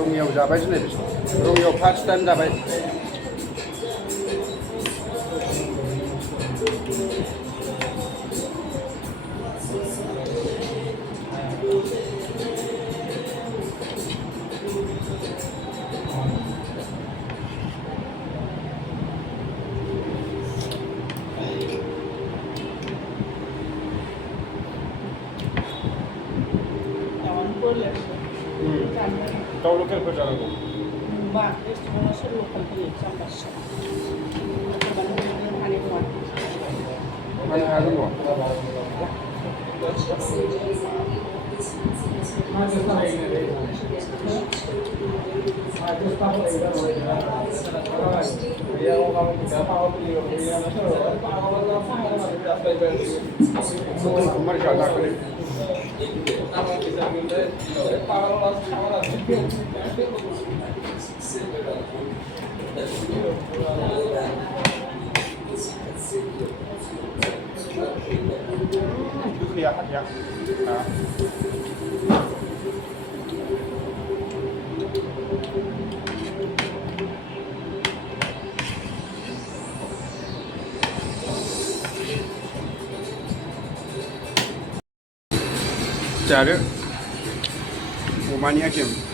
रङियाव जाबाय दिनै रङियाव first time जाबाय गाव लकेलफोर जानांगौ मा रेस्टुरेन्टआव सोर लकेल होयो जाम्बासो लकेलबानो हानाय नङा मानो हागोन र' मारै जानो हागोन गोखैया हाथाया जादो अमानि आइटेम